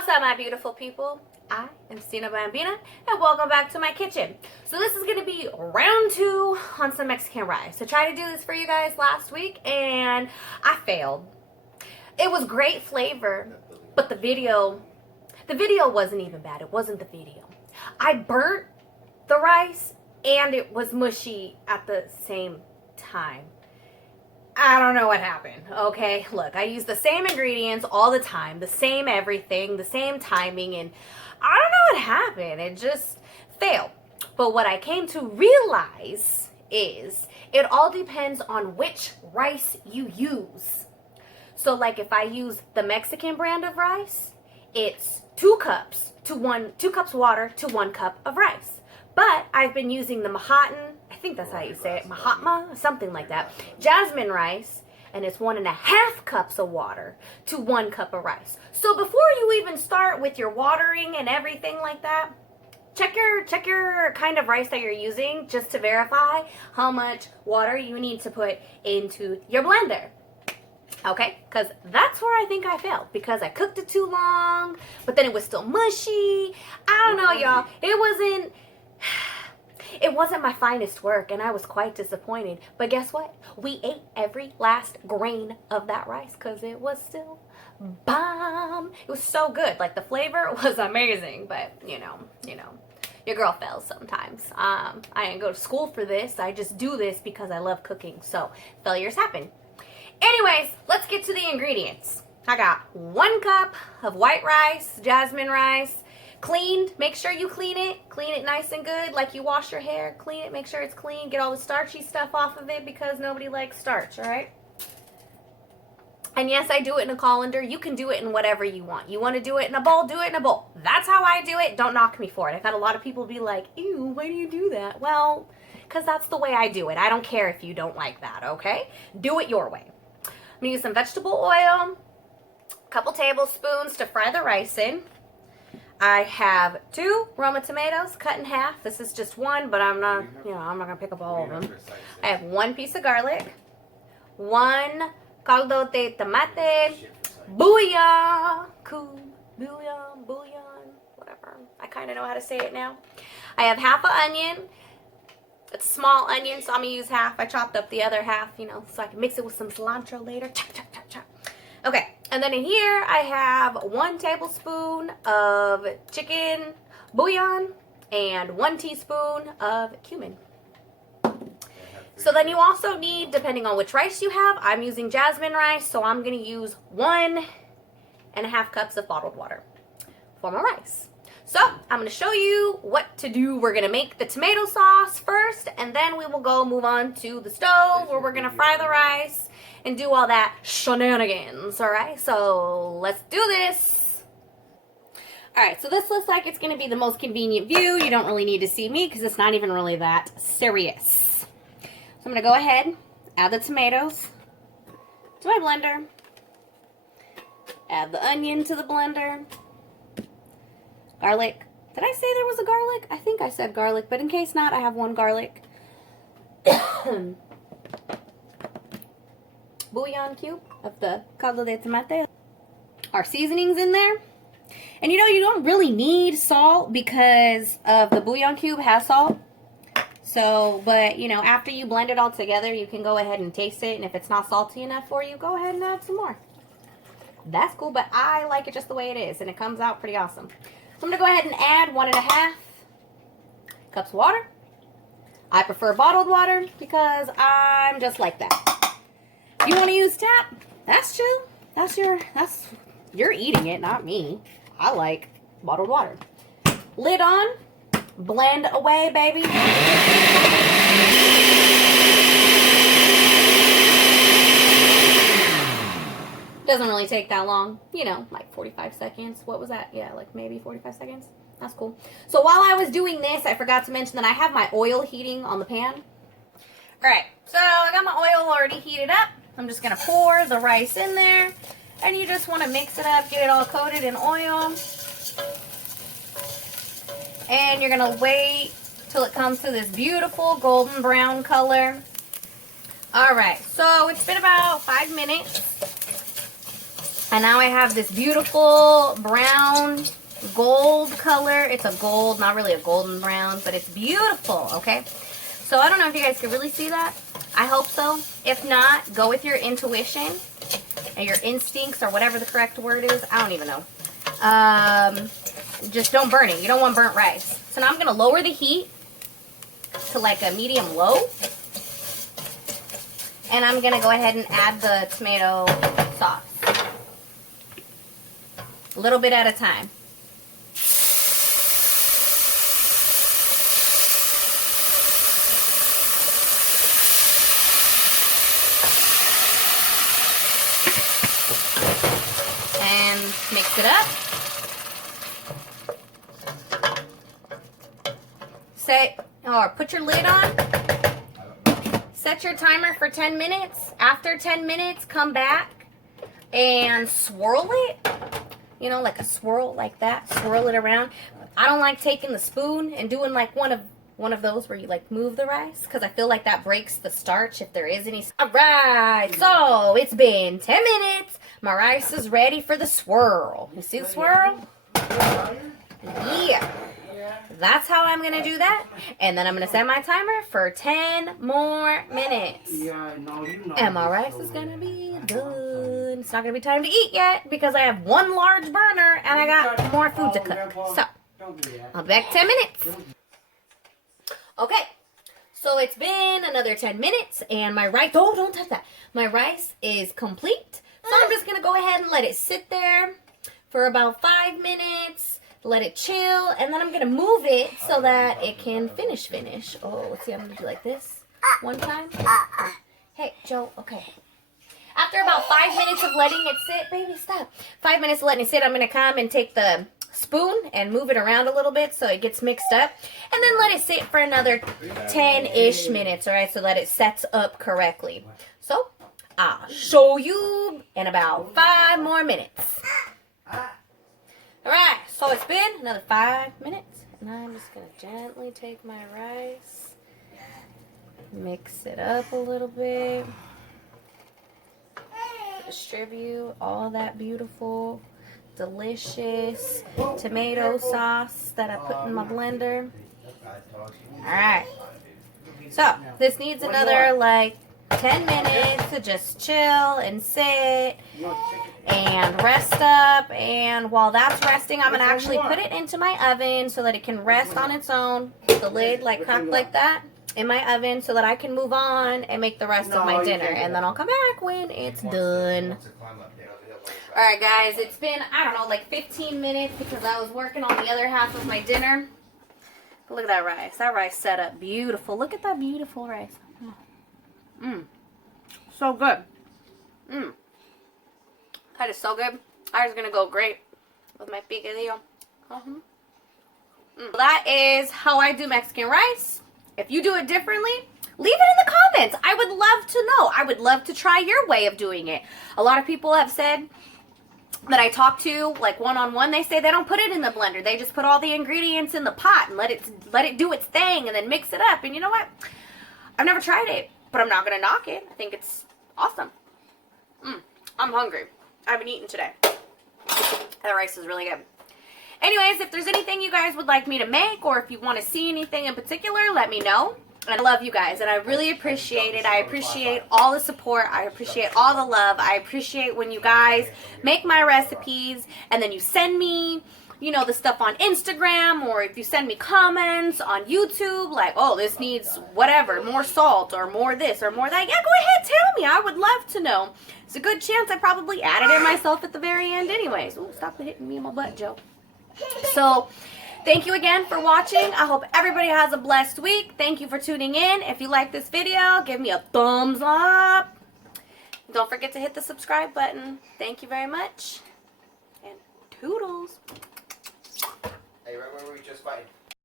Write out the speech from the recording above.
What's up, my beautiful people? I am Stina Bambina, and welcome back to my kitchen. So this is going to be round 2 on some Mexican rice. I tried to do this for you guys last week, and I failed. It was great flavor, but the video wasn't even bad. It wasn't the video. I burnt the rice, and it was mushy at the same time. I don't know what happened, okay? Look, I use the same ingredients all the time, the same everything, the same timing, and I don't know what happened. It just failed. But what I came to realize is it all depends on which rice you use. So like if I use the Mexican brand of rice, it's 2 cups water to 1 cup of rice. But I've been using the Manhattan, I think that's how you say it, Mahatma, something like that, jasmine rice, and it's 1.5 cups of water to 1 cup of rice. So before you even start with your watering and everything like that, check your kind of rice that you're using just to verify how much water you need to put into your blender. Okay, because that's where I think I failed, because I cooked it too long, but then it was still mushy. I don't know, y'all. It wasn't my finest work, and I was quite disappointed. But guess what? We ate every last grain of that rice because it was still bomb. It was so good. Like, the flavor was amazing, but, you know, your girl fails sometimes. I didn't go to school for this. I just do this because I love cooking, so failures happen. Anyways, let's get to the ingredients. I got 1 cup of white rice, jasmine rice, cleaned. Make sure you clean it nice and good, like you wash your hair. Clean it, make sure it's clean, get all the starchy stuff off of it, because nobody likes starch. All right, and yes, I do it in a colander. You can do it in whatever you want. You want to do it in a bowl, do it in a bowl. That's how I do it. Don't knock me for it. I've had a lot of people be like, ew, why do you do that? Well, because that's the way I do it. I don't care if you don't like that. Okay, do it your way. I'm gonna use some vegetable oil, a couple tablespoons to fry the rice in. I have 2 Roma tomatoes cut in half. This is just one, but I'm not gonna pick up all of them. I have 1 piece of garlic, 1 caldo de tomate, bouillon, whatever. I kind of know how to say it now. I have half an onion. It's a small onion, so I'm gonna use half. I chopped up the other half, so I can mix it with some cilantro later. Chop, chop, chop, chop. Okay, and then in here I have 1 tablespoon of chicken bouillon and 1 teaspoon of cumin. So then you also need, depending on which rice you have, I'm using jasmine rice, so I'm going to use 1.5 cups of bottled water for my rice. So I'm going to show you what to do. We're going to make the tomato sauce first, and then we will move on to the stove where we're going to fry the rice and do all that shenanigans. All right, so let's do this. All right, so this looks like it's going to be the most convenient view. You don't really need to see me because it's not even really that serious. So I'm going to go ahead, add the tomatoes to my blender, add the onion to the blender, garlic. Did I say there was a garlic? I think I said garlic, but in case not, I have 1 garlic. Bouillon cube of the caldo de tomate. Our seasonings in there. And you don't really need salt because of the bouillon cube has salt. So, but after you blend it all together, you can go ahead and taste it. And if it's not salty enough for you, go ahead and add some more. That's cool, but I like it just the way it is. And it comes out pretty awesome. So I'm going to go ahead and add 1.5 cups of water. I prefer bottled water because I'm just like that. If you want to use tap, that's chill. You're eating it, not me. I like bottled water. Lid on, blend away, baby. Doesn't really take that long, like 45 seconds. What was that? Yeah, like maybe 45 seconds. That's cool. So while I was doing this, I forgot to mention that I have my oil heating on the pan. All right, so I got my oil already heated up. I'm just going to pour the rice in there, and you just want to mix it up, get it all coated in oil. And you're going to wait till it comes to this beautiful golden brown color. All right, so it's been about 5 minutes. And now I have this beautiful brown gold color. It's a gold, not really a golden brown, but it's beautiful, okay? So I don't know if you guys can really see that. I hope so. If not, go with your intuition and your instincts, or whatever the correct word is. I don't even know. Just don't burn it. You don't want burnt rice. So now I'm going to lower the heat to like a medium low. And I'm going to go ahead and add the tomato sauce. A little bit at a time. And mix it up. Put your lid on. Set your timer for 10 minutes. After 10 minutes, come back and swirl it. You know, like a swirl like that. Swirl it around. I don't like taking the spoon and doing like one of those where you like move the rice, because I feel like that breaks the starch if there is any. Alright, so it's been 10 minutes. My rice is ready for the swirl. You see the swirl? Yeah. That's how I'm going to do that. And then I'm going to set my timer for 10 more minutes. And my rice is going to be done. It's not going to be time to eat yet because I have one large burner and I got more food to cook. So, I'll be back 10 minutes. Okay. So it's been another 10 minutes and my rice, oh, don't touch that. My rice is complete. So I'm just going to go ahead and let it sit there for about 5 minutes. Let it chill, and then I'm going to move it so that it can finish. Oh, let's see, I'm going to do like this one time. Hey, Joe, okay. After about 5 minutes of letting it sit, baby, stop. 5 minutes of letting it sit, I'm going to come and take the spoon and move it around a little bit so it gets mixed up. And then let it sit for another 10-ish minutes, all right, so that it sets up correctly. So, I'll show you in about 5 more minutes. Alright, so it's been another 5 minutes, and I'm just going to gently take my rice, mix it up a little bit, distribute all that beautiful, delicious tomato sauce that I put in my blender. Alright, so this needs another like 10 minutes to just chill and sit and rest up, and while that's resting, I'm going to actually put it into my oven so that it can rest on its own, the lid like cracked like that, in my oven so that I can move on and make the rest of my dinner, and then I'll come back when it's done. Alright guys, it's been, I don't know, like 15 minutes because I was working on the other half of my dinner. But look at that rice. That rice set up beautiful. Look at that beautiful rice. So good. That is so good. That is going to go great with my picadillo. That is how I do Mexican rice. If you do it differently, leave it in the comments. I would love to know. I would love to try your way of doing it. A lot of people have said that I talk to, like one-on-one, they say they don't put it in the blender. They just put all the ingredients in the pot and let it do its thing and then mix it up. And you know what? I've never tried it, but I'm not going to knock it. I think it's awesome. I'm hungry. I haven't eaten today. That rice is really good. Anyways, if there's anything you guys would like me to make, or if you want to see anything in particular, let me know. And I love you guys, and I really appreciate it. I appreciate all the support. I appreciate all the love. I appreciate when you guys make my recipes, and then you send me, you know, the stuff on Instagram, or if you send me comments on YouTube, like, oh, this needs whatever, more salt, or more this, or more that. Yeah, go ahead, tell me. I would love to know. It's a good chance I probably added it myself at the very end anyways. Ooh, stop hitting me in my butt, Joe. So, thank you again for watching. I hope everybody has a blessed week. Thank you for tuning in. If you like this video, give me a thumbs up. Don't forget to hit the subscribe button. Thank you very much. And toodles. Hey, right where we were just fighting.